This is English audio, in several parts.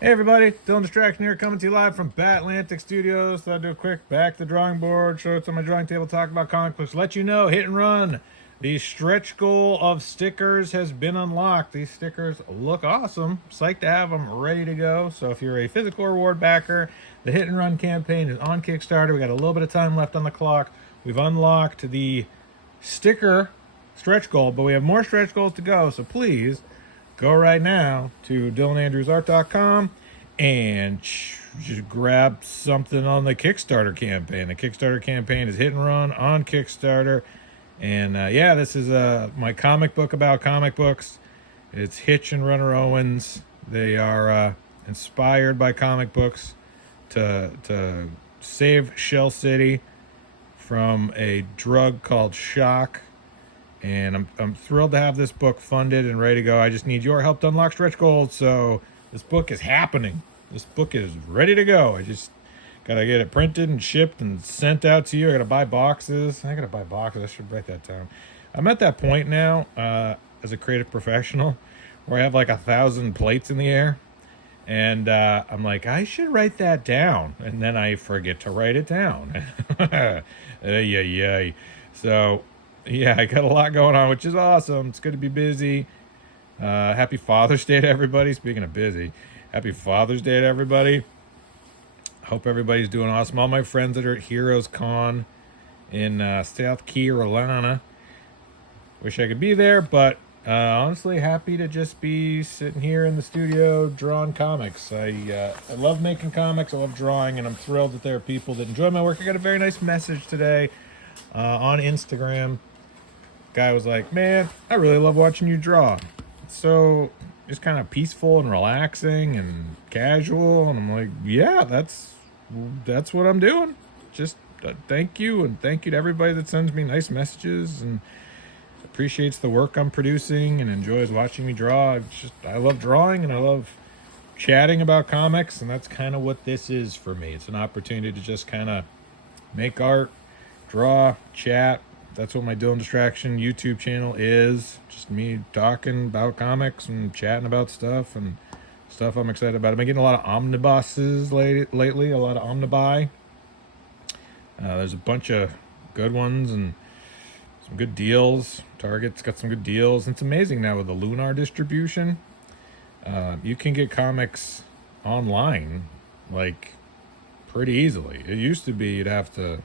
Hey everybody, Dylan Distraction here, coming to you live from Batlantic Studios. Thought I'd do a quick back to the drawing board, show what's on my drawing table, talk about comic books, let you know, hit and run. The stretch goal of stickers has been unlocked. These stickers look awesome. Psyched to have them ready to go. So if you're a physical reward backer, the hit and run campaign is on Kickstarter. We got a little bit of time left on the clock. We've unlocked the sticker stretch goal, but we have more stretch goals to go. So please go right now to dylanandrewsart.com and just grab something on the Kickstarter campaign. The Kickstarter campaign is hit and run on Kickstarter. And yeah, this is my comic book about comic books. It's Hitch and Runner Owens. They are inspired by comic books to save Shell City from a drug called shock. And I'm thrilled to have this book funded and ready to go. I just need your help to unlock stretch goals. So this book is happening. This book is ready to go. I just gotta get it printed and shipped and sent out to you. I gotta buy boxes. I should write that down. I'm at that point now as a creative professional where I have like 1,000 plates in the air. And I'm like, I should write that down. And then I forget to write it down. Yeah. So yeah, I got a lot going on, which is awesome. It's good to be busy. Happy Father's Day to everybody. Speaking of busy, happy Father's Day to everybody. Hope everybody's doing awesome. All my friends that are at Heroes Con in South Carolina. Wish I could be there, but honestly, happy to just be sitting here in the studio drawing comics. I love making comics. I love drawing, and I'm thrilled that there are people that enjoy my work. I got a very nice message today on Instagram. Guy was like, man, I really love watching you draw. It's so just kind of peaceful and relaxing and casual. And I'm like, yeah, that's what I'm doing. Just thank you, and thank you to everybody that sends me nice messages and appreciates the work I'm producing and enjoys watching me draw. I love drawing and I love chatting about comics, and that's kind of what this is for me. It's an opportunity to just kind of make art, draw, chat. That's what my Dylan Distraction YouTube channel is. Just me talking about comics and chatting about stuff and stuff I'm excited about. I've been getting a lot of omnibuses lately, a lot of omnibuy. There's a bunch of good ones and some good deals. Target's got some good deals. And it's amazing now with the Lunar distribution. You can get comics online like pretty easily. It used to be you'd have to,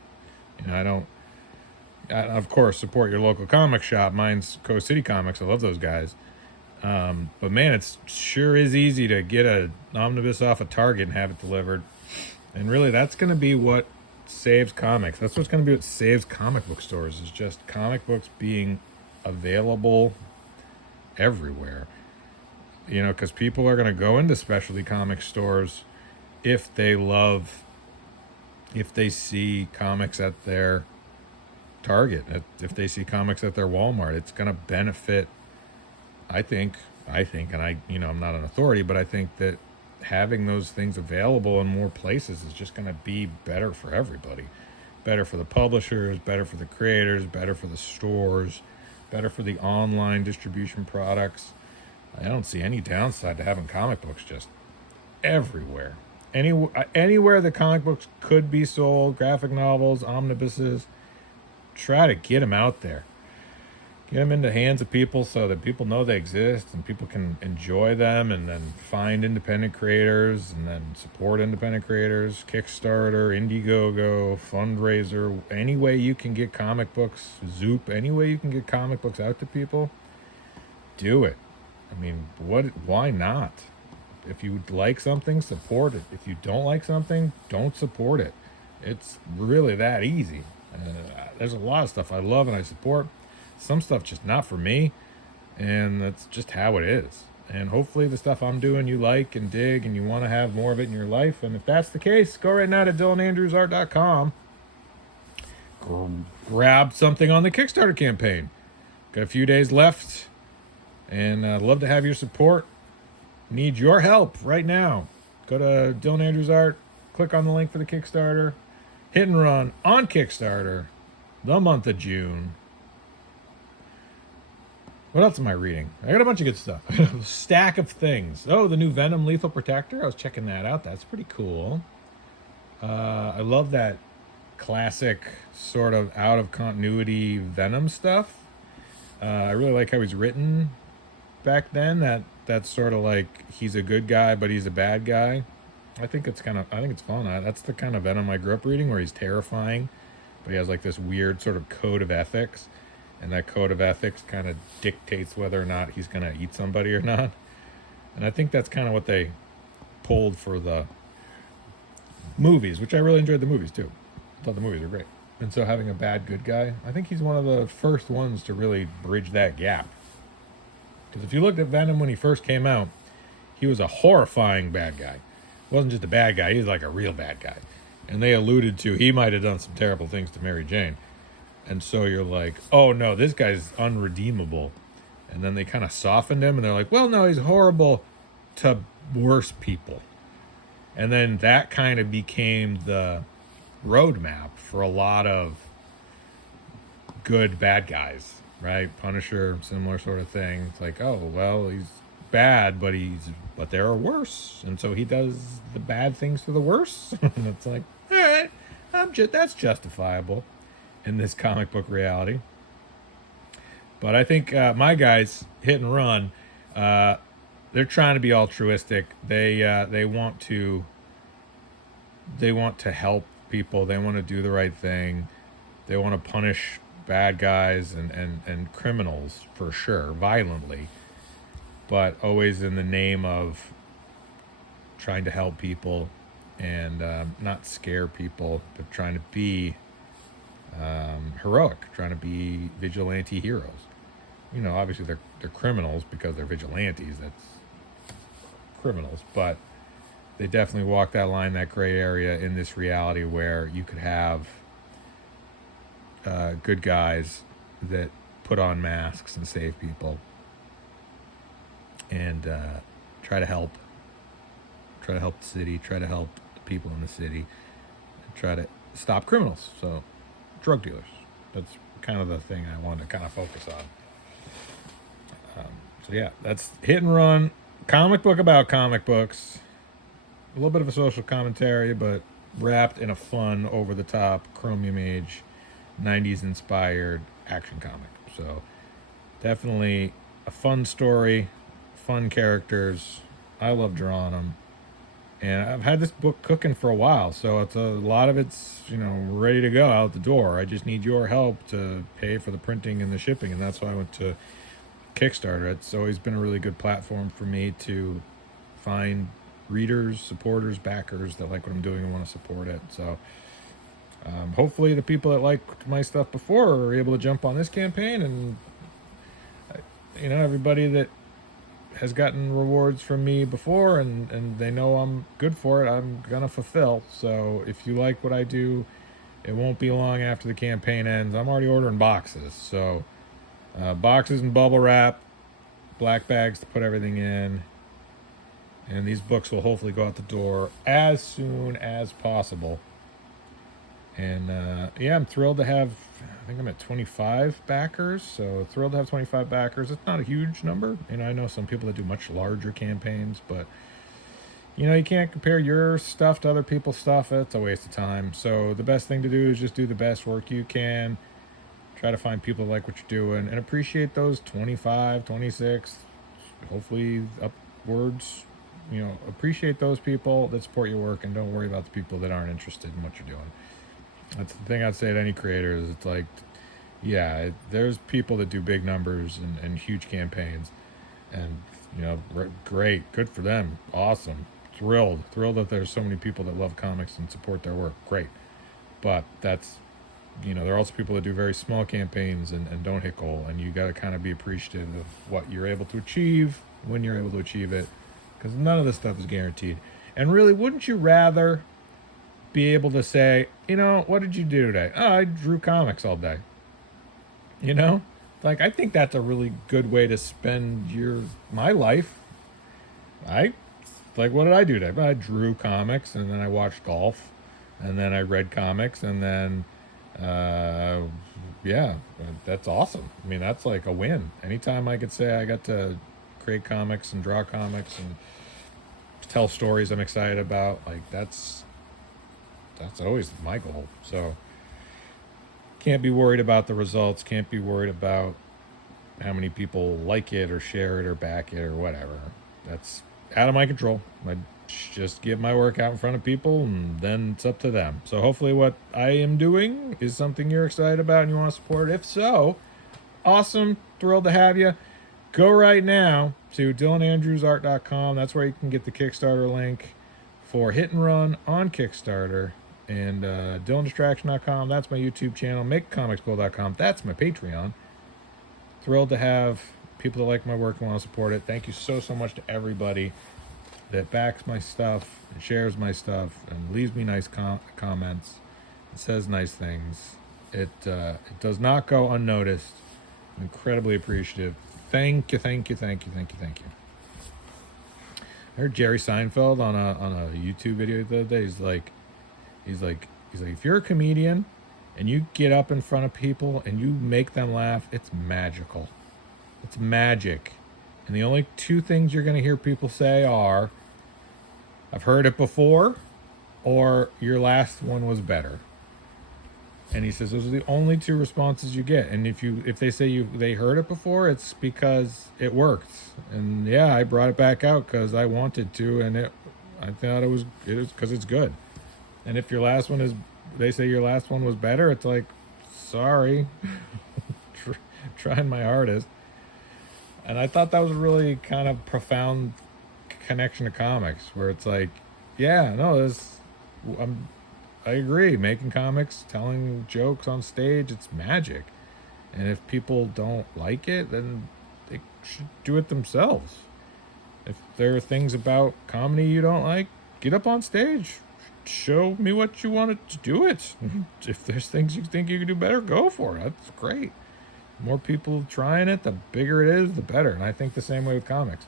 of course, support your local comic shop. Mine's Coast City Comics. I love those guys. But man, it's sure is easy to get an omnibus off a Target and have it delivered. And really, that's going to be what saves comics. That's what's going to be what saves comic book stores, is just comic books being available everywhere. Because people are going to go into specialty comic stores if they see comics at their Target, if they see comics at their Walmart. It's going to benefit, I think, and I'm not an authority, but I think that having those things available in more places is just going to be better for everybody. Better for the publishers, better for the creators, better for the stores, better for the online distribution products. I don't see any downside to having comic books just everywhere. Anywhere the comic books could be sold, graphic novels, omnibuses, try to get them out there. Get them into the hands of people so that people know they exist and people can enjoy them, and then find independent creators and then support independent creators. Kickstarter, Indiegogo, fundraiser, any way you can get comic books, Zoop, any way you can get comic books out to people, do it. I mean, why not? If you like something, support it. If you don't like something, don't support it. It's really that easy. There's a lot of stuff I love and I support. Some stuff just not for me, and that's just how it is. And hopefully the stuff I'm doing you like and dig, and you want to have more of it in your life. And if that's the case, go right now to dylanandrewsart.com. Grab something on the Kickstarter campaign. Got a few days left, and I'd love to have your support. Need your help right now. Go to Dylan Andrews Art, click on the link for the Kickstarter, hit and run on Kickstarter the month of June. What else am I reading? I got a bunch of good stuff. I got a stack of things. Oh, the new Venom Lethal Protector. I was checking that out. That's pretty cool. I love that classic sort of out of continuity Venom stuff. I really like how he's written back then. That's sort of like he's a good guy, but he's a bad guy. I think it's fun. That's the kind of Venom I grew up reading, where he's terrifying, but he has like this weird sort of code of ethics, and that code of ethics kind of dictates whether or not he's going to eat somebody or not. And I think that's kind of what they pulled for the movies, which I really enjoyed the movies too. I thought the movies were great. And so having a bad good guy, I think he's one of the first ones to really bridge that gap. Because if you looked at Venom when he first came out, he was a horrifying bad guy. He wasn't just a bad guy, he was like a real bad guy. And they alluded to he might have done some terrible things to Mary Jane. And so you're like, oh no, this guy's unredeemable. And then they kind of softened him, and they're like, well, no, he's horrible to worse people. And then that kind of became the roadmap for a lot of good bad guys, right? Punisher, similar sort of thing. It's like, oh, well, he's bad, but there are worse. And so he does the bad things to the worse. And it's like, all right, that's justifiable in this comic book reality. But I think my guys, Hit and Run, they're trying to be altruistic. They want to help people. They want to do the right thing. They want to punish bad guys and criminals for sure, violently, but always in the name of trying to help people and not scare people, but trying to be heroic, trying to be vigilante heroes. You know, obviously they're criminals because they're vigilantes. That's criminals, but they definitely walk that line, that gray area in this reality where you could have good guys that put on masks and save people and try to help the city, try to help the people in the city, and try to stop criminals. So drug dealers. That's kind of the thing I wanted to kind of focus on. So yeah, that's Hit and Run, comic book about comic books. A little bit of a social commentary, but wrapped in a fun, over-the-top, Chromium Age, 90s inspired action comic. So definitely a fun story, fun characters. I love drawing them. And I've had this book cooking for a while, so a lot of it's, ready to go out the door. I just need your help to pay for the printing and the shipping, and that's why I went to Kickstarter. It's always been a really good platform for me to find readers, supporters, backers that like what I'm doing and want to support it. So hopefully the people that liked my stuff before are able to jump on this campaign, and everybody that has gotten rewards from me before and they know I'm good for it, I'm gonna fulfill. So if you like what I do, it won't be long after the campaign ends. I'm already ordering boxes, so boxes and bubble wrap, black bags to put everything in, and these books will hopefully go out the door as soon as possible. And I'm thrilled to have, I think I'm at 25 backers, so thrilled to have 25 backers. It's not a huge number. I know some people that do much larger campaigns, but you can't compare your stuff to other people's stuff. It's a waste of time. So the best thing to do is just do the best work you can. Try to find people that like what you're doing and appreciate those 25, 26, hopefully upwards. Appreciate those people that support your work, and don't worry about the people that aren't interested in what you're doing. That's the thing I'd say to any creator is it's like, there's people that do big numbers and huge campaigns, and great, good for them, awesome, thrilled that there's so many people that love comics and support their work, great. But that's, there are also people that do very small campaigns and don't hit goal, and you got to kind of be appreciative of what you're able to achieve when you're able to achieve it, because none of this stuff is guaranteed. And really, wouldn't you rather be able to say, what did you do today? Oh, I drew comics all day. I think that's a really good way to spend my life. What did I do today? I drew comics, and then I watched golf, and then I read comics, and then yeah, that's awesome. I mean, that's like a win. Anytime I could say I got to create comics and draw comics and tell stories I'm excited about, like that's always my goal. So can't be worried about the results, can't be worried about how many people like it or share it or back it or whatever. That's out of my control. I just give my work out in front of people and then it's up to them. So hopefully what I am doing is something you're excited about and you want to support. If so, awesome. Thrilled to have you. Go right now to DylanAndrewsArt.com. That's where you can get the Kickstarter link for Hit and Run on Kickstarter. And DylanDistraction.com. That's my YouTube channel. MakeComicsCool.com. That's my Patreon. Thrilled to have people that like my work and want to support it. Thank you so much to everybody that backs my stuff and shares my stuff and leaves me nice comments and says nice things. It does not go unnoticed. I'm incredibly appreciative. Thank you. I heard Jerry Seinfeld on a YouTube video the other day. He's like, if you're a comedian and you get up in front of people and you make them laugh, it's magical. It's magic. And the only two things you're going to hear people say are, I've heard it before, or your last one was better. And he says those are the only two responses you get. And if they say they heard it before, it's because it worked. And yeah, I brought it back out because I wanted to, and I thought it was because it's good. And if they say your last one was better, it's like, sorry, trying my hardest. And I thought that was a really kind of profound connection to comics, where it's like, yeah, no, I agree. Making comics, telling jokes on stage, it's magic. And if people don't like it, then they should do it themselves. If there are things about comedy you don't like, get up on stage. Show me what you wanted to do it. If there's things you think you can do better, go for it. That's great. The more people trying it, the bigger it is, the better. And I think the same way with comics.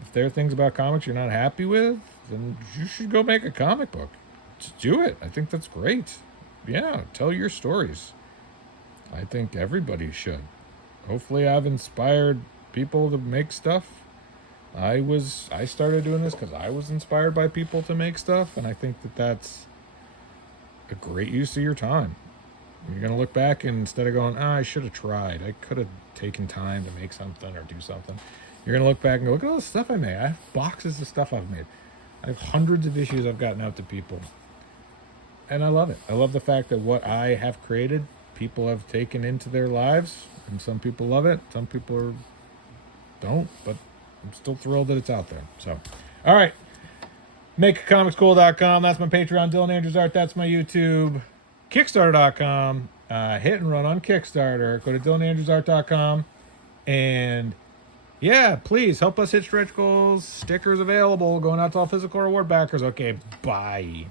If there are things about comics you're not happy with, then you should go make a comic book. Just do it. I think that's great. Yeah, tell your stories. I think everybody should. Hopefully I've inspired people to make stuff. I started doing this because I was inspired by people to make stuff, and I think that's a great use of your time. You're going to look back and instead of going, I should have tried. I could have taken time to make something or do something. You're going to look back and go, look at all the stuff I made. I have boxes of stuff I've made. I have hundreds of issues I've gotten out to people. And I love it. I love the fact that what I have created, people have taken into their lives. And some people love it. Some people don't. But I'm still thrilled that it's out there. So, all right. MakeComicsCool.com. That's my Patreon. Dylan Andrews Art. That's my YouTube. Kickstarter.com. Hit and Run on Kickstarter. Go to DylanAndrewsArt.com. And yeah, please help us hit stretch goals. Stickers available. Going out to all physical reward backers. Okay, bye.